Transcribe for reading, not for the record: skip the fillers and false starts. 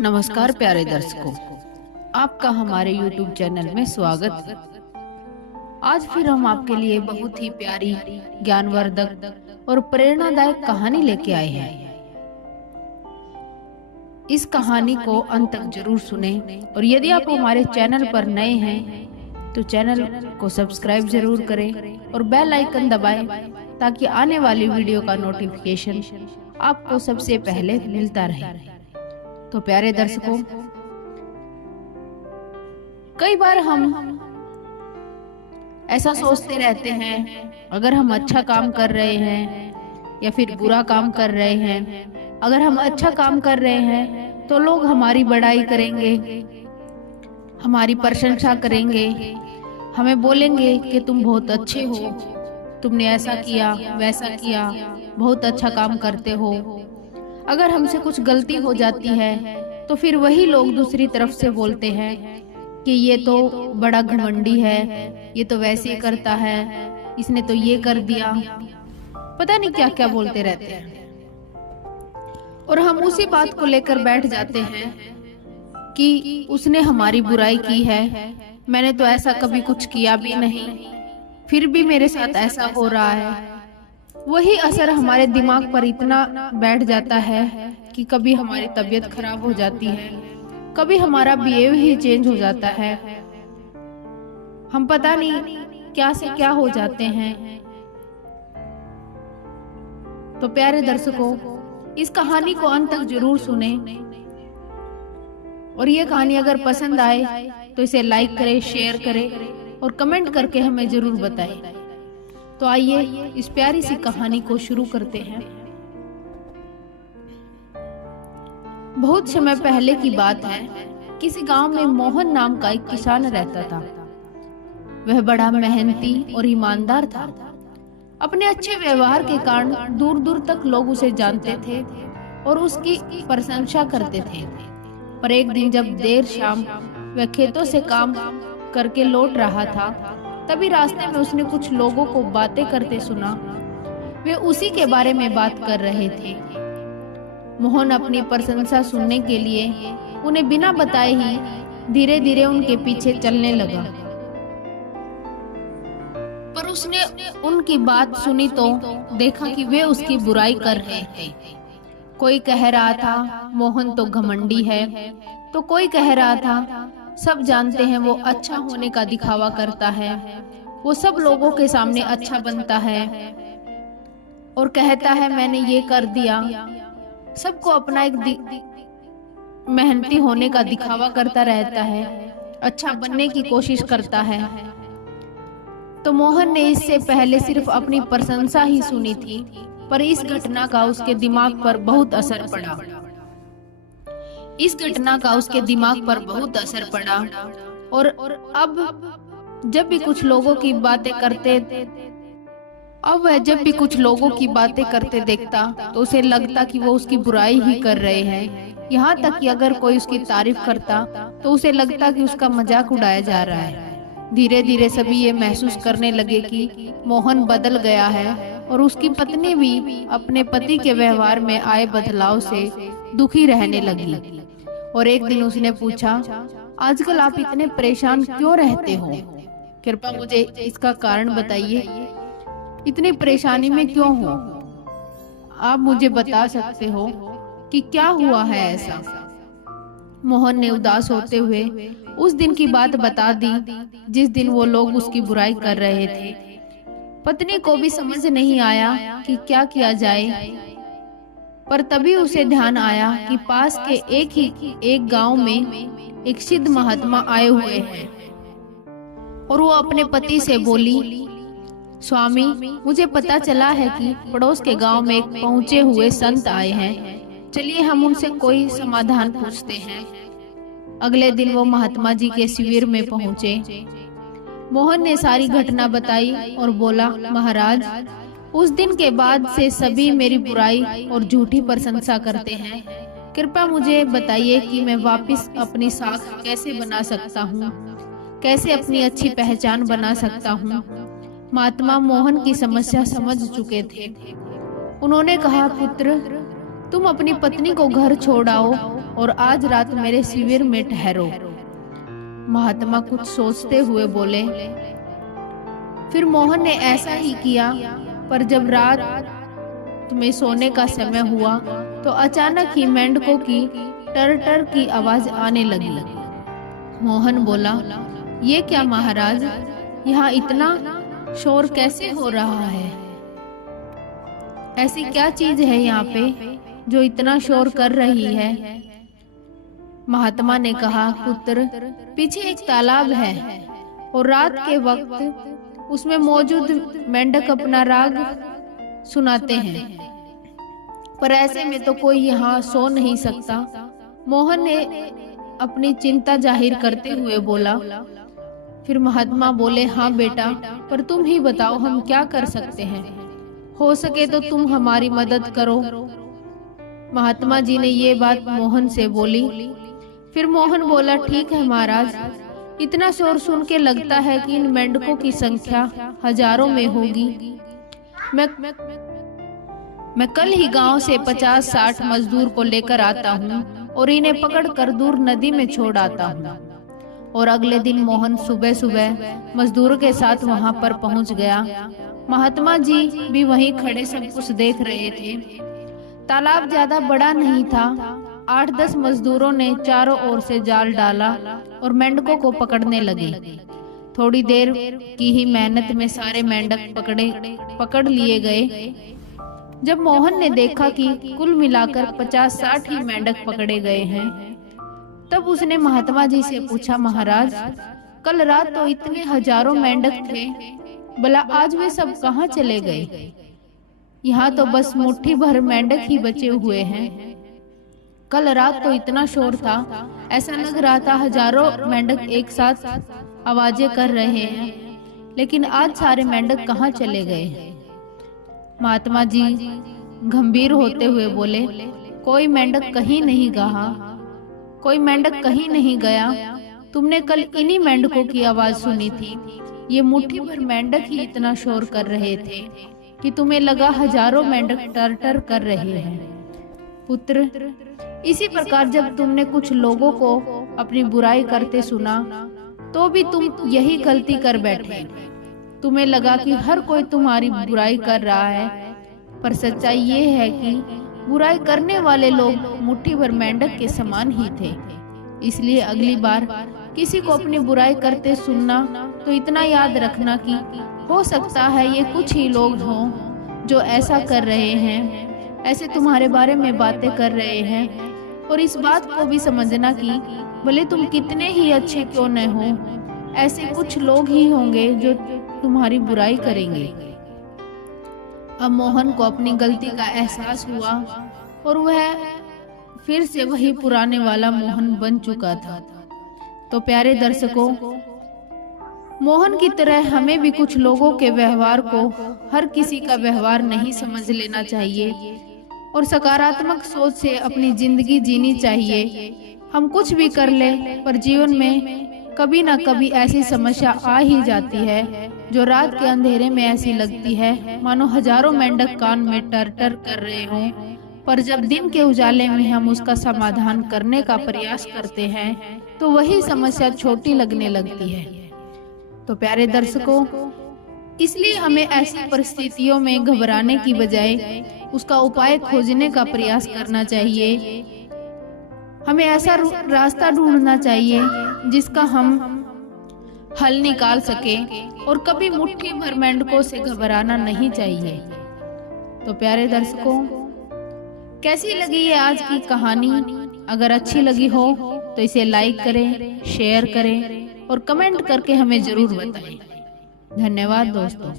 नमस्कार प्यारे दर्शकों, आपका हमारे YouTube चैनल में स्वागत है। आज फिर हम आपके लिए बहुत ही प्यारी, ज्ञानवर्धक और प्रेरणादायक कहानी लेके आए हैं। इस कहानी को अंत तक जरूर सुने और यदि आप हमारे चैनल पर नए हैं तो चैनल को सब्सक्राइब जरूर करें और बेल आइकन दबाएं ताकि आने वाली वीडियो का नोटिफिकेशन आपको सबसे पहले मिलता रहे। तो प्यारे दर्शकों, कई बार हम ऐसा सोचते रहते हैं, अगर हम अच्छा काम कर रहे हैं या फिर बुरा काम कर रहे हैं, अगर हम अच्छा काम कर रहे हैं तो लोग हमारी बड़ाई करेंगे, हमारी प्रशंसा करेंगे, हमें बोलेंगे कि तुम बहुत अच्छे हो, तुमने ऐसा किया वैसा किया, बहुत अच्छा काम करते हो। अगर हमसे कुछ गलती हो जाती है तो फिर वही लोग दूसरी तरफ से बोलते हैं कि ये तो बड़ा घमंडी है, ये तो वैसे ही करता है, इसने तो ये कर दिया, पता नहीं क्या क्या बोलते रहते हैं। और हम उसी बात को लेकर बैठ जाते हैं कि उसने हमारी बुराई की है, मैंने तो ऐसा कभी कुछ किया भी नहीं, फिर भी मेरे साथ ऐसा हो रहा है। वही असर हमारे दिमाग पर इतना बैठ जाता है कि कभी हमारी तबीयत खराब हो जाती है, कभी हमारा बिहेव ही चेंज हो जाता है, हम पता नहीं क्या से क्या हो जाते हैं। तो प्यारे दर्शकों, इस कहानी को अंत तक जरूर सुने और ये कहानी अगर पसंद आए तो इसे लाइक करें, शेयर करें और कमेंट करके हमें जरूर बताएं। तो आइए इस प्यारी सी कहानी को शुरू करते हैं। बहुत समय पहले की बात है, किसी गांव में मोहन नाम का एक किसान रहता था। वह बड़ा मेहनती और ईमानदार था। अपने अच्छे व्यवहार के कारण दूर दूर तक लोग उसे जानते थे और उसकी प्रशंसा करते थे। पर एक दिन जब देर शाम वह खेतों से काम करके लौट रहा था, तभी रास्ते में उसने कुछ लोगों को बातें करते सुना। वे उसी के बारे में बात कर रहे थे। मोहन अपनी प्रशंसा सुनने के लिए उन्हें बिना बताए ही धीरे धीरे उनके पीछे चलने लगा। पर उसने उनकी बात सुनी तो देखा कि वे उसकी बुराई कर रहे थे। कोई कह रहा था मोहन तो घमंडी है, तो कोई कह रहा था सब जानते हैं वो अच्छा होने का दिखावा करता है, वो सब लोगों के सामने अच्छा बनता है और कहता है मैंने ये कर दिया। सबको अपना एक मेहनती होने का दिखावा करता रहता है, अच्छा बनने की कोशिश करता है। तो मोहन ने इससे पहले सिर्फ अपनी प्रशंसा ही सुनी थी, पर इस घटना का उसके दिमाग पर बहुत असर पड़ा। इस घटना का उसके दिमाग पर बहुत असर पड़ा और अब जब भी कुछ लोगों की बातें करते देखता तो उसे लगता कि वो उसकी बुराई ही कर रहे हैं। यहाँ तक कि अगर कोई उसकी तारीफ करता तो उसे लगता कि उसका मजाक उड़ाया जा रहा है। धीरे धीरे सभी ये महसूस करने लगे कि मोहन बदल गया है और उसकी पत्नी भी अपने पति के व्यवहार में आए बदलाव से दुखी रहने लगी। और एक दिन उसने पूछा, आजकल आप इतने परेशान क्यों रहते हो? कृपया मुझे इसका कारण बताइए, इतनी परेशानी में क्यों हो? आप मुझे बता सकते हो कि क्या हुआ है ऐसा? मोहन ने उदास होते हुए उस दिन की बात बता दी जिस दिन वो लोग उसकी बुराई कर रहे थे। पत्नी को भी समझ नहीं आया कि क्या किया जाए, पर तभी उसे ध्यान आया कि पास के एक गांव में एक सिद्ध महात्मा आए हुए हैं और वो अपने पति से बोली, स्वामी, मुझे पता चला है कि पड़ोस के गांव में एक पहुंचे हुए संत आए हैं, चलिए हम उनसे कोई समाधान पूछते हैं। अगले दिन वो महात्मा जी के शिविर में पहुंचे। मोहन ने सारी घटना बताई और बोला, महाराज, उस दिन के बाद से सभी मेरी बुराई और झूठी प्रशंसा करते हैं। कृपया मुझे बताइए कि मैं वापस अपनी साख कैसे बना सकता हूँ, कैसे अपनी अच्छी पहचान बना सकता हूँ। महात्मा मोहन की समस्या समझ चुके थे। उन्होंने कहा, पुत्र, तुम अपनी पत्नी को घर छोड़ आओ और आज रात मेरे शिविर में ठहरो। महात्मा कुछ सोचते हुए बोले। फिर मोहन ने ऐसा ही किया, पर जब रात में सोने का समय हुआ तो अचानक ही मेंढकों की टर टर की आवाज आने लगी। मोहन बोला, ये क्या महाराज, यहाँ इतना शोर कैसे हो रहा है? ऐसी क्या चीज है यहाँ पे जो इतना शोर कर रही है? महात्मा ने कहा, पुत्र, पीछे एक तालाब है और रात के वक्त उसमें मौजूद मेंढक अपना राग सुनाते हैं, पर ऐसे में तो कोई यहाँ सो नहीं सकता। मोहन ने अपनी चिंता जाहिर करते हुए बोला। फिर महात्मा बोले, हाँ बेटा, पर तुम ही बताओ हम क्या कर सकते हैं? हो सके तो तुम हमारी मदद करो। महात्मा जी ने ये बात मोहन से बोली। फिर मोहन बोला, ठीक है महाराज, इतना शोर सुन के लगता है कि इन मेंढकों की संख्या हजारों में होगी। मैं कल ही गांव से 50-60 मजदूर को लेकर आता हूँ और इन्हें पकड़कर दूर नदी में छोड़ आता हूँ। और अगले दिन मोहन सुबह सुबह मजदूरों के साथ वहां पर पहुंच गया। महात्मा जी भी वहीं खड़े सब कुछ देख रहे थे। तालाब ज्यादा बड़ा नहीं था। 8-10 मजदूरों ने चारों ओर से जाल डाला और मेंढकों को पकड़ने लगे। थोड़ी देर की ही मेहनत में सारे मेंढक पकड़ लिए गए। जब मोहन ने देखा कि कुल मिलाकर 50-60 ही मेंढक पकड़े गए हैं, तब उसने महात्मा जी से पूछा, महाराज, कल रात तो इतने हजारों मेंढक थे, भला आज वे सब कहाँ चले गए? यहाँ तो बस मुट्ठी भर मेंढक ही बचे हुए हैं। कल रात तो इतना शोर था, ऐसा लग रहा था हजारों मेंढक एक साथ आवाजें कर रहे हैं, लेकिन आज सारे मेंढक कहाँ चले गए? महात्मा जी गंभीर होते हुए बोले, कोई मेंढक कहीं नहीं गया, कोई मेंढक कहीं नहीं गया। तुमने कल इन्हीं मेंढकों की आवाज सुनी थी। ये मुट्ठी भर मेंढक ही इतना शोर कर रहे थे कि तुम्हें लगा हजारों मेंढक टर टर कर रहे हैं। पुत्र, इसी प्रकार जब तुमने कुछ लोगों को अपनी बुराई करते सुना तो भी तुम यही गलती कर बैठे। तुम्हें लगा कि हर कोई तुम्हारी बुराई कर रहा है, पर सच्चाई ये है कि बुराई करने वाले लोग मुट्ठी भर मेंढक के समान ही थे। इसलिए अगली बार किसी को अपनी बुराई करते सुनना तो इतना याद रखना कि हो सकता है ये कुछ ही लोग हों जो ऐसा कर रहे हैं, ऐसे तुम्हारे बारे में बातें कर रहे हैं। और इस बात को भी समझना कि भले तुम कितने ही अच्छे क्यों न हो, ऐसे कुछ लोग ही होंगे जो तुम्हारी बुराई करेंगे। अब मोहन को अपनी गलती का एहसास हुआ और वह फिर से वही पुराने वाला मोहन बन चुका था। तो प्यारे दर्शकों, मोहन की तरह हमें भी कुछ लोगों के व्यवहार को हर किसी का व्यवहार नहीं समझ लेना चाहिए और सकारात्मक सोच से अपनी जिंदगी जीनी चाहिए। हम कुछ भी कर ले, पर जीवन में कभी ना कभी ऐसी समस्या आ ही जाती है जो रात के अंधेरे में ऐसी लगती है मानो हजारों मेंढक कान में टर टर कर रहे हों, पर जब दिन के उजाले में हम उसका समाधान करने का प्रयास करते हैं तो वही समस्या छोटी लगने लगती है। तो प्यारे दर्शकों, इसलिए हमें ऐसी परिस्थितियों में घबराने की बजाय उसका उपाय खोजने का प्रयास करना चाहिए। हमें ऐसा रास्ता ढूंढना चाहिए जिसका हम हल निकाल सके और कभी मुट्ठी भर मेंढकों से घबराना नहीं चाहिए। तो प्यारे दर्शकों, कैसी लगी ये आज की कहानी? अगर अच्छी लगी हो तो इसे लाइक करें, शेयर करें और कमेंट करके हमें जरूर बताएं। धन्यवाद दोस्तों।